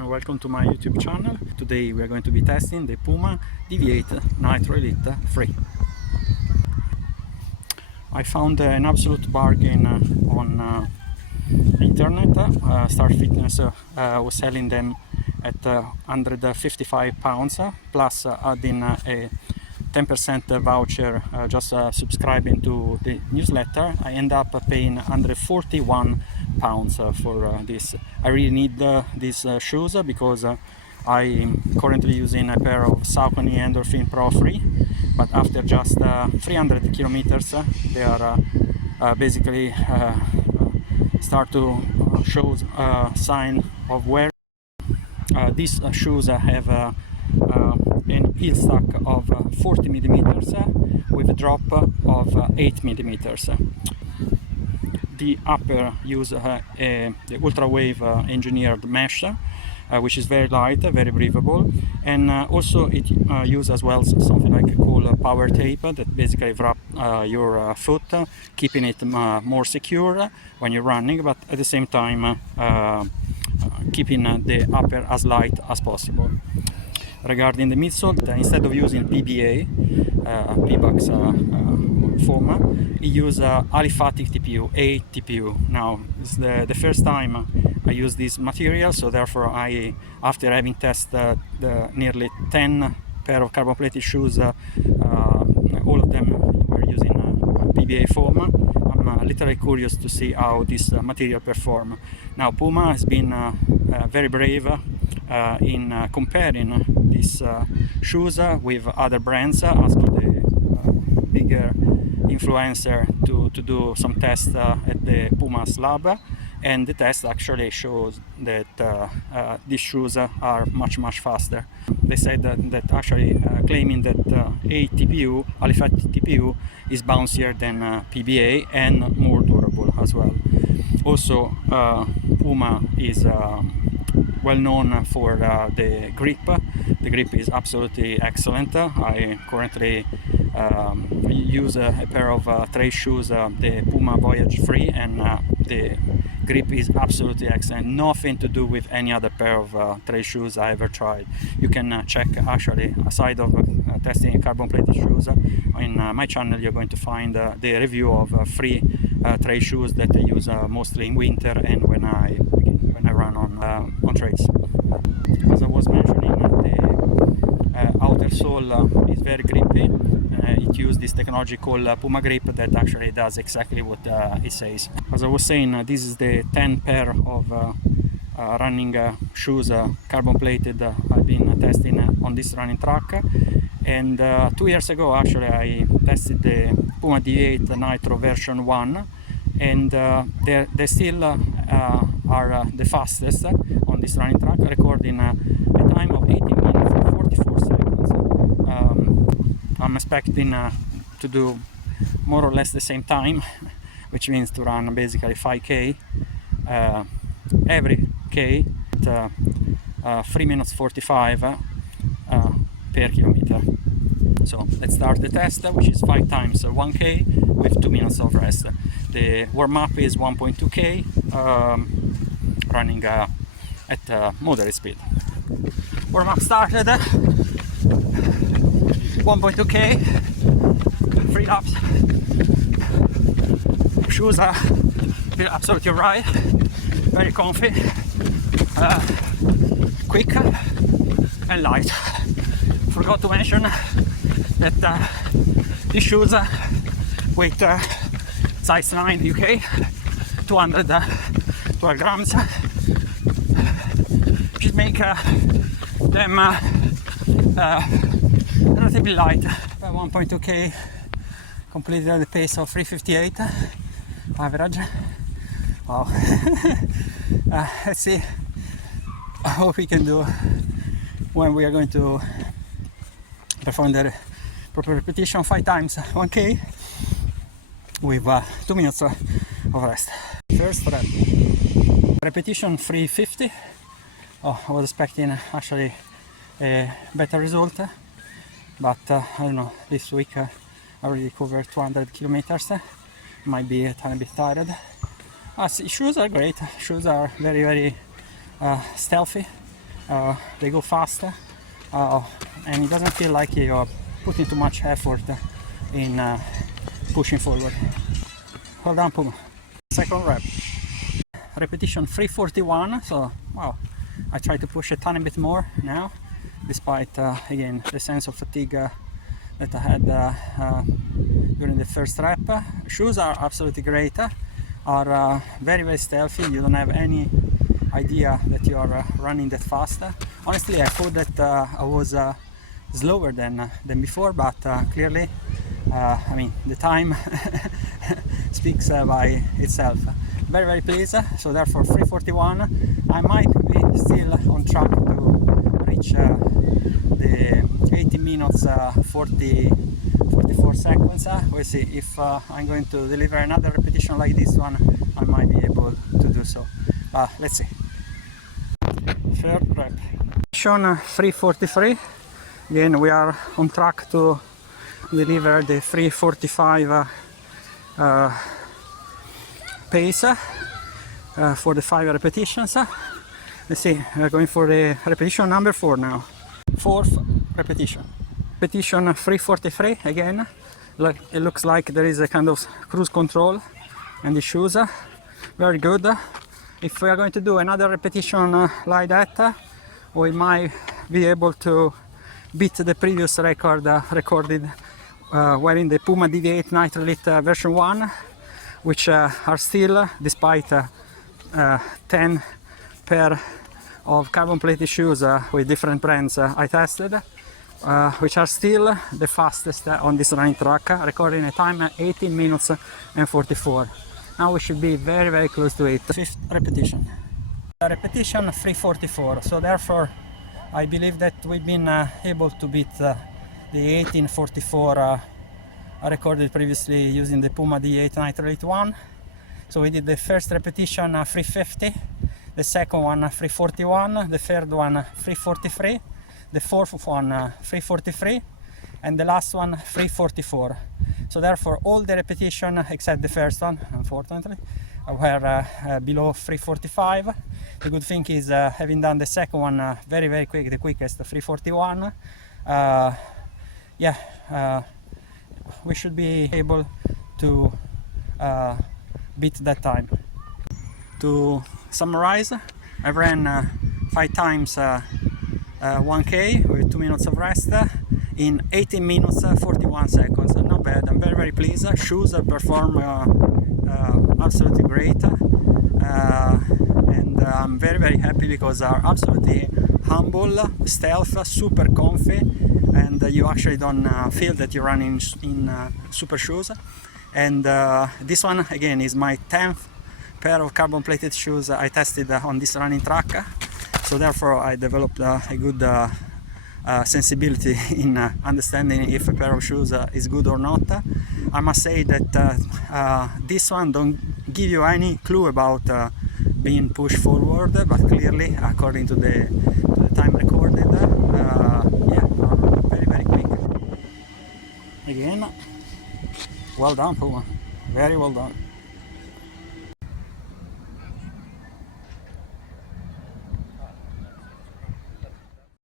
and welcome to my YouTube channel. Today we are going to be testing the Puma Deviate Nitro Elite 3. I found an absolute bargain on internet. Star Fitness was selling them at £155 plus adding a 10% voucher just subscribing to the newsletter. I end up paying £141 for this. I really need these shoes because I'm currently using a pair of Saucony Endorphin Pro 3, but after just 300 kilometers they are basically start to show sign of wear. These shoes have an heel stack of 40 millimeters with a drop of 8 millimeters. The upper use the ultra wave engineered mesh, which is very light, very breathable, and also it uses as well something like called power tape that basically wrap your foot, keeping it more secure when you're running, but at the same time keeping the upper as light as possible. Regarding the midsole, instead of using PBA, P-Box foam, I use aliphatic a-tpu, a-tpu. Now, it's the first time I use this material, so therefore after having tested the nearly 10 pair of carbon plated shoes, all of them were using PBA foam. I'm literally curious to see how this material performs. Now, Puma has been very brave in comparing these shoes with other brands, asking the bigger influencer to do some tests at the Puma's lab, and the test actually shows that these shoes are much faster. They said that actually claiming that a-tpu, aliphatic a-tpu, is bouncier than PBA and more durable as well. Also, Puma is well known for the grip. The grip is absolutely excellent. I currently use a pair of trail shoes, the Puma Voyage 3, and the grip is absolutely excellent. Nothing to do with any other pair of trail shoes I ever tried. You can check, actually, aside of testing carbon plated shoes, in my channel you're going to find the review of 3 trail shoes that I use mostly in winter and when I run on trails. As I was mentioning, the outer sole is very grippy. It uses this technology called Puma Grip that actually does exactly what it says. As I was saying, this is the 10 pair of running shoes, carbon plated, I've been testing on this running track. And 2 years ago actually I tested the Puma Deviate Nitro version 1, and they still are the fastest on this running track, recording a time of 18 minutes and 44 seconds. I'm expecting to do more or less the same time, which means to run basically 5k every k at 3 minutes 45 per kilometer. So let's start the test, which is 5 times 1k with 2 minutes of rest. The warm-up is 1.2k, running at moderate speed. Warm-up started, 1.2k, 3 laps. Shoes feel absolutely right, very comfy, quick and light. Forgot to mention that these shoes weight size 9 UK, 212 grams, which make them relatively light. 1.2k completed at the pace of 3:58 average. Wow. Let's see what we can do when we are going to perform the proper repetition 5 times 1k with 2 minutes of rest. First rep, repetition 350. I was expecting actually a better result, but I don't know, this week I already covered 200 kilometers. Might be a tiny bit tired. Shoes are great. Shoes are very stealthy. they go faster, and it doesn't feel like you're putting too much effort in pushing forward. Well done, Puma. Second rep. Repetition 341, so wow, I try to push a tiny bit more now, despite again the sense of fatigue that I had during the first rep. Shoes are absolutely great, are very, very stealthy. You don't have any idea that you are running that fast. Honestly, I thought that I was slower than before, but clearly, I mean, the time speaks by itself. Very, very pleased. So therefore 341. I might be still on track to reach the 18 minutes 44 seconds. We'll see if I'm going to deliver another repetition like this one. I might be able to do so. Let's see. Third rep. Repetition 343. Again, we are on track to deliver the 345 pace for the 5 repetitions. Let's see, we're going for the repetition number 4 now. Fourth repetition. Repetition 343 again. It looks like there is a kind of cruise control in the shoes. Very good. If we are going to do another repetition like that, we might be able to beat the previous record recorded wearing the Puma Deviate Nitro version 1, which are still, despite 10 pair of carbon plated shoes with different brands I tested, which are still the fastest on this running track, recording a time at 18 minutes and 44. Now we should be very, very close to it. Fifth repetition. Repetition 344, so therefore I believe that we've been able to beat the 1844 recorded previously using the Puma Deviate Nitro 1. So we did the first repetition 350, the second one 341, the third one 343, the fourth one 343, and the last one 344. So therefore all the repetition except the first one, unfortunately, were below 345. The good thing is having done the second one very, very quick, the quickest 341, we should be able to beat that time. To summarize, I ran 5 times 1K with 2 minutes of rest in 18 minutes 41 seconds. Not bad, I'm very, very pleased. Shoes perform absolutely great, and I'm very, very happy because they are absolutely humble, stealth, super comfy, and you actually don't feel that you're running in super shoes. And this one again is my 10th pair of carbon plated shoes I tested on this running track, so therefore I developed a good sensibility in understanding if a pair of shoes is good or not. I must say that this one don't give you any clue about being pushed forward, but clearly according to the time recorded, very, very quick. Again, well done, Puma, very well done.